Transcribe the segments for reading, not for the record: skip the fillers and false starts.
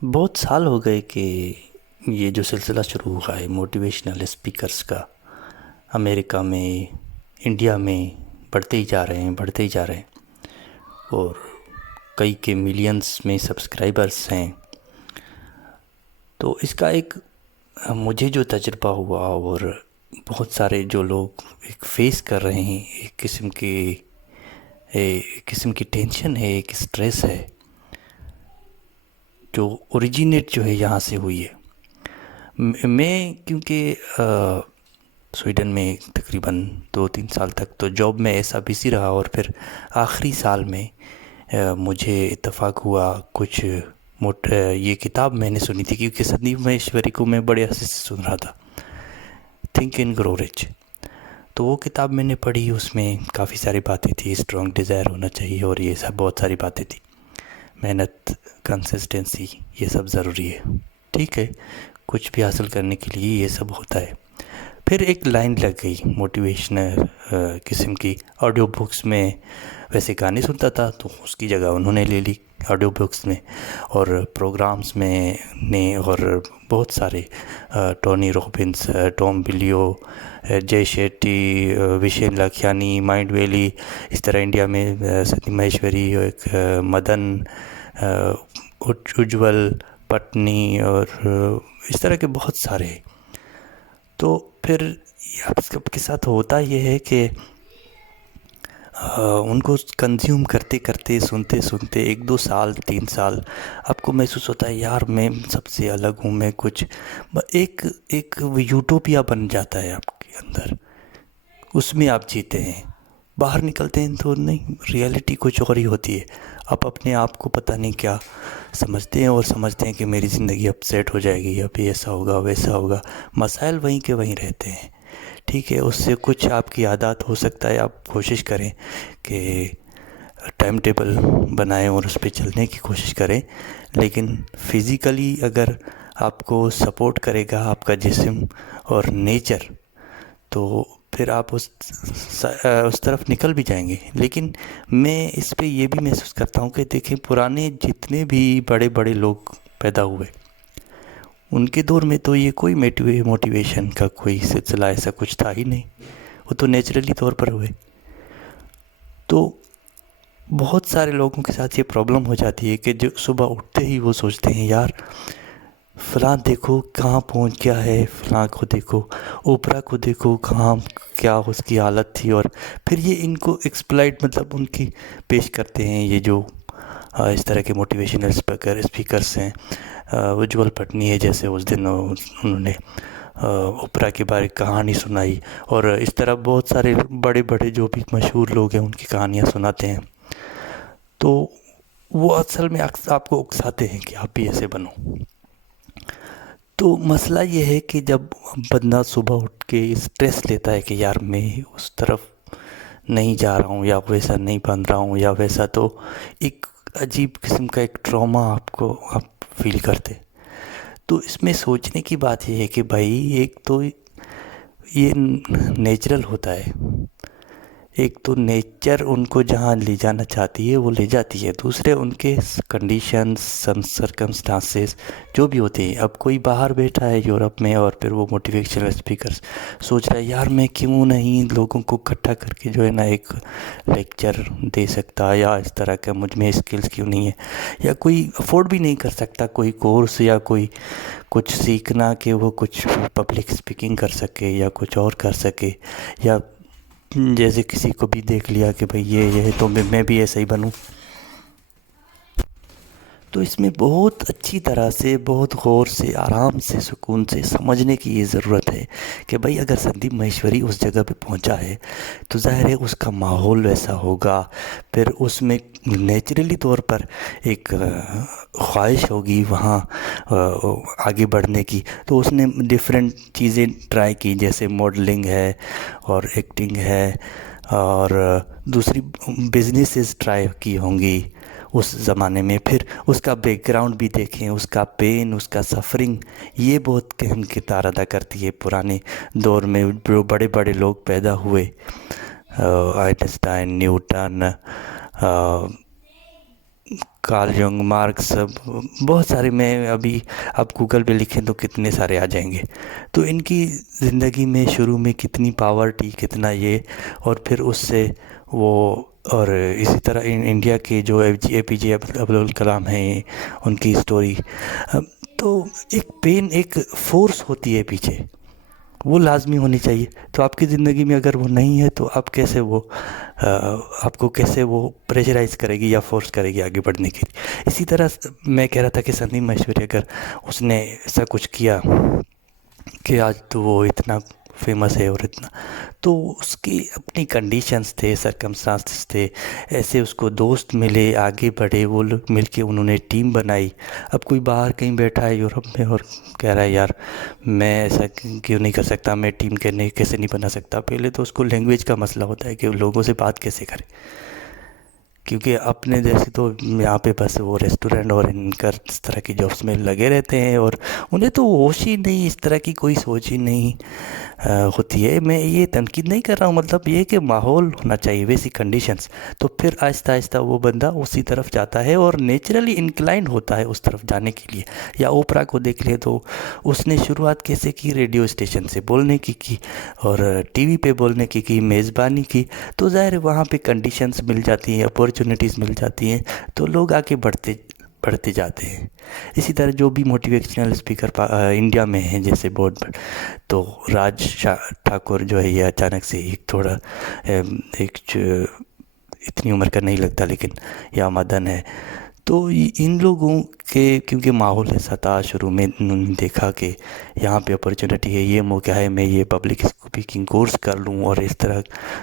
बहुत साल हो गए कि ये जो सिलसिला शुरू हुआ है मोटिवेशनल स्पीकर्स का, अमेरिका में, इंडिया में बढ़ते ही जा रहे हैं, बढ़ते ही जा रहे हैं। और कई के मिलियंस में सब्सक्राइबर्स हैं। तो इसका एक मुझे जो तजुर्बा हुआ, और बहुत सारे जो लोग एक फेस कर रहे हैं, एक किस्म की टेंशन है, एक स्ट्रेस है जो ओरिजिनेट जो है यहाँ से हुई है। मैं क्योंकि स्वीडन में तकरीबन 2-3 साल तक तो जॉब में ऐसा बिज़ी रहा, और फिर आखिरी साल में मुझे इत्तेफाक हुआ कुछ ये किताब मैंने सुनी थी, क्योंकि संदीप महेश्वरी को मैं बड़े हंसी से सुन रहा था, थिंक एंड ग्रो रिच। तो वो किताब मैंने पढ़ी, उसमें काफ़ी सारी बातें थी, स्ट्रॉन्ग डिज़ायर होना चाहिए और ये सब बहुत सारी बातें थी, मेहनत, कंसिस्टेंसी, ये सब ज़रूरी है। ठीक है, कुछ भी हासिल करने के लिए ये सब होता है। फिर एक लाइन लग गई मोटिवेशनल किस्म की, ऑडियो बुक्स में वैसे गाने सुनता था तो उसकी जगह उन्होंने ले ली ऑडियो बुक्स में, और प्रोग्राम्स में ने, और बहुत सारे टोनी रॉबिन्स, टॉम बिलियो, जय शेट्टी, विशेन लाखियानी, माइंड वैली, इस तरह इंडिया में सती महेश्वरी, एक मदन, उज्ज्वल पटनी, और इस तरह के बहुत सारे। तो फिर आपके साथ होता ये है कि उनको कंज्यूम करते करते, सुनते सुनते 1-2 साल, 3 साल आपको महसूस होता है यार मैं सबसे अलग हूँ, मैं कुछ एक एक यूटोपिया बन जाता है आपके अंदर, उसमें आप जीते हैं। बाहर निकलते हैं तो नहीं, रियलिटी कुछ और ही होती है। आप अपने आप को पता नहीं क्या समझते हैं, और समझते हैं कि मेरी ज़िंदगी अब सेट हो जाएगी, अब ऐसा होगा वैसा होगा। मसाइल वहीं के वहीं रहते हैं। ठीक है, उससे कुछ आपकी आदत हो सकता है, आप कोशिश करें कि टाइम टेबल बनाएं और उस पे चलने की कोशिश करें, लेकिन फिज़िकली अगर आपको सपोर्ट करेगा आपका जिस्म और नेचर, तो फिर आप उस तरफ निकल भी जाएंगे। लेकिन मैं इस पे ये भी महसूस करता हूँ कि देखें, पुराने जितने भी बड़े बड़े लोग पैदा हुए, उनके दौर में तो ये कोई मोटिवेशन का कोई सिलसिला ऐसा कुछ था ही नहीं, वो तो नेचुरली तौर पर हुए। तो बहुत सारे लोगों के साथ ये प्रॉब्लम हो जाती है कि जो सुबह उठते ही वो सोचते हैं यार फ़लाँ देखो कहाँ पहुँच गया है, फ़लाँ को देखो, ओपरा को देखो कहाँ क्या उसकी हालत थी। और फिर ये इनको एक्सप्लॉइट, मतलब उनकी पेश करते हैं ये जो इस तरह के मोटिवेशनल स्पीकर्स हैं। उज्ज्वल पटनी है, जैसे उस दिन उन्होंने ओपरा के बारे कहानी सुनाई, और इस तरह बहुत सारे बड़े बड़े जो भी मशहूर लोग हैं उनकी कहानियाँ सुनाते हैं। तो वो असल में आपको उकसाते हैं कि आप भी ऐसे बनो। तो मसला ये है कि जब बंदा सुबह उठ के स्ट्रेस लेता है कि यार मैं उस तरफ नहीं जा रहा हूँ, या वैसा नहीं बन रहा हूँ, या वैसा, तो एक अजीब किस्म का एक ट्रॉमा आप फील करते। तो इसमें सोचने की बात यह है कि भाई एक तो ये नेचुरल होता है, एक तो नेचर उनको जहाँ ले जाना चाहती है वो ले जाती है, दूसरे उनके कंडीशंस, सर्कमस्टांसेस जो भी होते हैं। अब कोई बाहर बैठा है यूरोप में, और फिर वो मोटिवेशनल स्पीकर्स सोच रहा है यार मैं क्यों नहीं लोगों को इकट्ठा करके जो है ना एक लेक्चर दे सकता, या इस तरह का मुझ में स्किल्स क्यों नहीं है, या कोई अफोर्ड भी नहीं कर सकता कोई कोर्स या कोई कुछ सीखना कि वो कुछ पब्लिक स्पीकिंग कर सके या कुछ और कर सके, या जैसे किसी को भी देख लिया कि भाई ये है तो मैं भी ऐसा ही बनूं। तो इसमें बहुत अच्छी तरह से, बहुत गौर से, आराम से, सुकून से समझने की ये ज़रूरत है कि भाई अगर संदीप माहेश्वरी उस जगह पे पहुंचा है तो ज़ाहिर है उसका माहौल वैसा होगा, फिर उसमें नेचुरली तौर पर एक ख्वाहिश होगी वहाँ आगे बढ़ने की। तो उसने डिफरेंट चीज़ें ट्राई की, जैसे मॉडलिंग है और एक्टिंग है, और दूसरी बिजनेसेस ट्राई की होंगी उस ज़माने में। फिर उसका बैकग्राउंड भी देखें, उसका पेन, उसका सफरिंग, ये बहुत अहम किरदार अदा करती है। पुराने दौर में जो बड़े बड़े लोग पैदा हुए, आइंस्टाइन, न्यूटन, कार्ल जंग, मार्क्स, सब बहुत सारे, मैं अभी आप गूगल पे लिखें तो कितने सारे आ जाएंगे। तो इनकी ज़िंदगी में शुरू में कितनी पावर्टी, कितना ये, और फिर उससे वो, और इसी तरह इंडिया के जो APJ अब्दुल कलाम हैं, उनकी स्टोरी। तो एक पेन, एक फोर्स होती है पीछे, वो लाजमी होनी चाहिए। तो आपकी ज़िंदगी में अगर वो नहीं है तो आप कैसे वो आपको कैसे वो प्रेशराइज करेगी या फोर्स करेगी आगे बढ़ने के लिए। इसी तरह मैं कह रहा था कि संदीप माहेश्वरी, अगर उसने ऐसा कुछ किया कि आज तो वो इतना फेमस है और इतना, तो उसकी अपनी कंडीशंस थे, सरकमस्टांसेस थे, ऐसे उसको दोस्त मिले, आगे बढ़े, वो लोग मिलके उन्होंने टीम बनाई। अब कोई बाहर कहीं बैठा है यूरोप में और कह रहा है यार मैं ऐसा क्यों नहीं कर सकता, मैं टीम करने कैसे नहीं बना सकता। पहले तो उसको लैंग्वेज का मसला होता है कि लोगों से बात कैसे करे, क्योंकि अपने जैसे तो यहाँ पे बस वो रेस्टोरेंट और इनका इस तरह की जॉब्स में लगे रहते हैं, और उन्हें तो होश ही नहीं, इस तरह की कोई सोच ही नहीं होती है। मैं ये तनकीद नहीं कर रहा हूँ, मतलब ये कि माहौल होना चाहिए, वैसी कंडीशंस, तो फिर आहिस्ता आहिस्ता वो बंदा उसी तरफ जाता है और नेचुरली इंक्लाइंड होता है उस तरफ जाने के लिए। या ओपरा को देख ले तो उसने शुरुआत कैसे की, रेडियो स्टेशन से बोलने की और टीवी पे बोलने की मेज़बानी की। तो ज़ाहिर है वहाँ पे कंडीशंस मिल जाती हैं, अपॉर्चुनिटीज़ मिल जाती हैं, तो लोग आगे बढ़ते बढ़ते जाते हैं। इसी तरह जो भी मोटिवेशनल स्पीकर इंडिया में हैं, जैसे बहुत बड़े, तो ठाकुर जो है, ये अचानक से एक थोड़ा इतनी उम्र का नहीं लगता लेकिन, या मदन है, तो इन लोगों के क्योंकि माहौल ऐसा था, शुरू में उन्होंने देखा कि यहाँ पे अपॉर्चुनिटी है, ये मौका है, मैं ये पब्लिक स्पीकिंग कोर्स कर लूँ और इस तरह,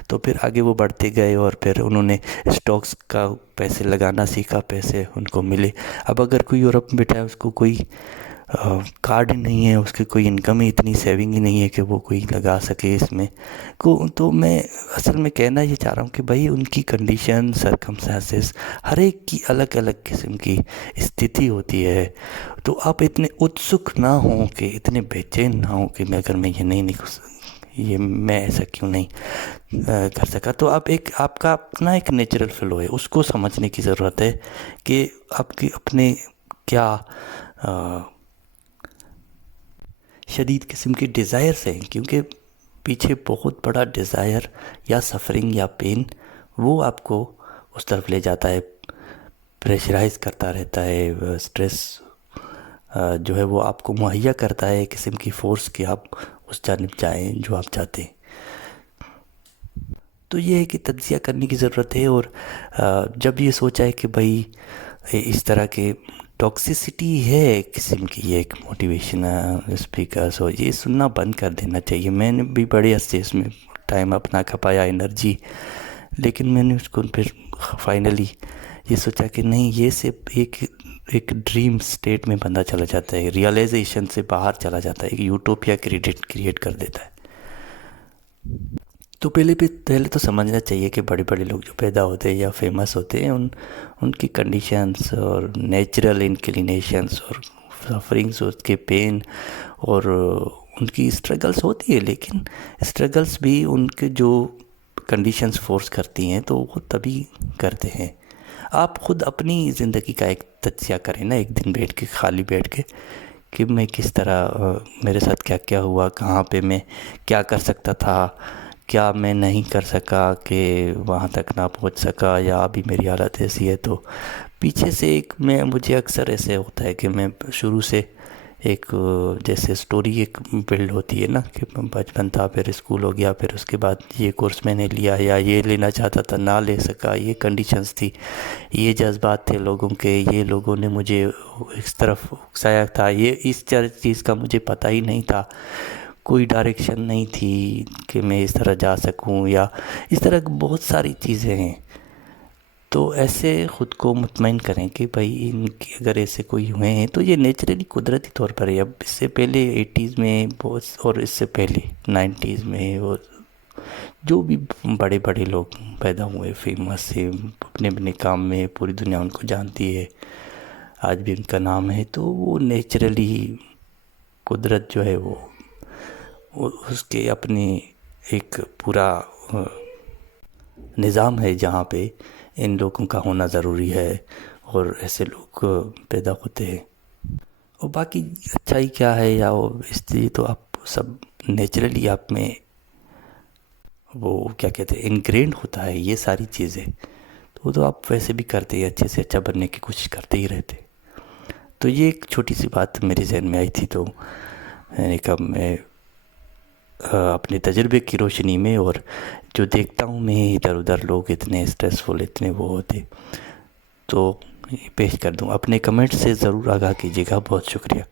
तो फिर आगे वो बढ़ते गए और फिर उन्होंने स्टॉक्स का पैसे लगाना सीखा, पैसे उनको मिले। अब अगर कोई यूरोप में बैठा है, उसको कोई कार्ड नहीं है, उसकी कोई इनकम ही इतनी सेविंग ही नहीं है कि वो कोई लगा सके इसमें को, तो मैं असल में कहना ये चाह रहा हूँ कि भाई उनकी कंडीशन, सरकमस्टांसेस, हर एक की अलग अलग किस्म की स्थिति होती है। तो आप इतने उत्सुक ना हो, कि इतने बेचैन ना हो कि मैं अगर मैं ये नहीं ये मैं ऐसा क्यों नहीं कर सका। तो आप एक, आपका अपना एक नेचुरल फ्लो है, उसको समझने की ज़रूरत है कि आपके अपने क्या शदीद किस्म की डिज़ायर्स हैं, क्योंकि पीछे बहुत बड़ा डिज़ायर या सफरिंग या पेन वो आपको उस तरफ ले जाता है, प्रेशराइज करता रहता है। स्ट्रेस जो है वो आपको मुहैया करता है किस्म की फ़ोर्स कि आप उस जानिब जाएं जो आप चाहते हैं। तो ये है कि तज्ज़िया करने की ज़रूरत है। और जब ये सोचा है कि भाई इस तरह के टॉक्सिसिटी है किस्म की, ये एक मोटिवेशनल स्पीकर्स हो, ये सुनना बंद कर देना चाहिए। मैंने भी बड़े अच्छे इसमें टाइम अपना खपाया, एनर्जी, लेकिन मैंने उसको फिर फाइनली ये सोचा कि नहीं, ये सिर्फ एक ड्रीम स्टेट में बंदा चला जाता है, रियलाइजेशन से बाहर चला जाता है, एक यूटोपिया क्रिएट कर देता है। तो पहले तो समझना चाहिए कि बड़े बड़े लोग जो पैदा होते हैं या फेमस होते हैं, उनकी कंडीशंस और नेचुरल इंक्लिनेशंस और सफरिंग्स, उसके पेन और उनकी स्ट्रगल्स होती है, लेकिन स्ट्रगल्स भी उनके जो कंडीशंस फोर्स करती हैं तो वो तभी करते हैं। आप खुद अपनी ज़िंदगी का एक तज्ज़िया करें ना, एक दिन बैठ के, खाली बैठ के, कि मैं किस तरह मेरे साथ क्या क्या हुआ, कहाँ पे मैं क्या कर सकता था, क्या मैं नहीं कर सका कि वहाँ तक ना पहुँच सका, या अभी मेरी हालत ऐसी है। तो पीछे से एक मुझे अक्सर ऐसे होता है कि मैं शुरू से एक जैसे स्टोरी एक बिल्ड होती है ना, कि बचपन था, फिर स्कूल हो गया, फिर उसके बाद ये कोर्स मैंने लिया, या ये लेना चाहता था ना ले सका, ये कंडीशंस थी, ये जज्बात थे लोगों के, ये लोगों ने मुझे इस तरफ उकसाया था, ये इस चीज़ का मुझे पता ही नहीं था, कोई डायरेक्शन नहीं थी कि मैं इस तरह जा सकूं, या इस तरह की बहुत सारी चीज़ें हैं। तो ऐसे ख़ुद को मुतमईन करें कि भाई इनकी अगर ऐसे कोई हुए हैं तो ये नेचुरली कुदरती तौर पर है। अब इससे पहले 80s में बहुत, और इससे पहले 90s में, और जो भी बड़े बड़े लोग पैदा हुए फेमस थे अपने अपने काम में, पूरी दुनिया उनको जानती है, आज भी उनका नाम है, तो वो नेचुरली कुदरत जो है वो उसके अपने एक पूरा निज़ाम है जहाँ पे इन लोगों का होना ज़रूरी है, और ऐसे लोग पैदा होते हैं। और बाकी अच्छाई क्या है या वो इसलिए तो आप सब नेचुरली आप में वो क्या कहते हैं इनग्रेंड होता है ये सारी चीज़ें। तो वो तो आप वैसे भी करते ही अच्छे से अच्छा बनने की कोशिश करते ही रहते। तो ये एक छोटी सी बात मेरे जहन में आई थी, तो मैंने कहा मैं अपने तजुर्बे की रोशनी में और जो देखता हूँ मैं इधर उधर लोग इतने स्ट्रेसफुल इतने वो होते, तो पेश कर दूँ। अपने कमेंट से ज़रूर आगाह कीजिएगा। बहुत शुक्रिया।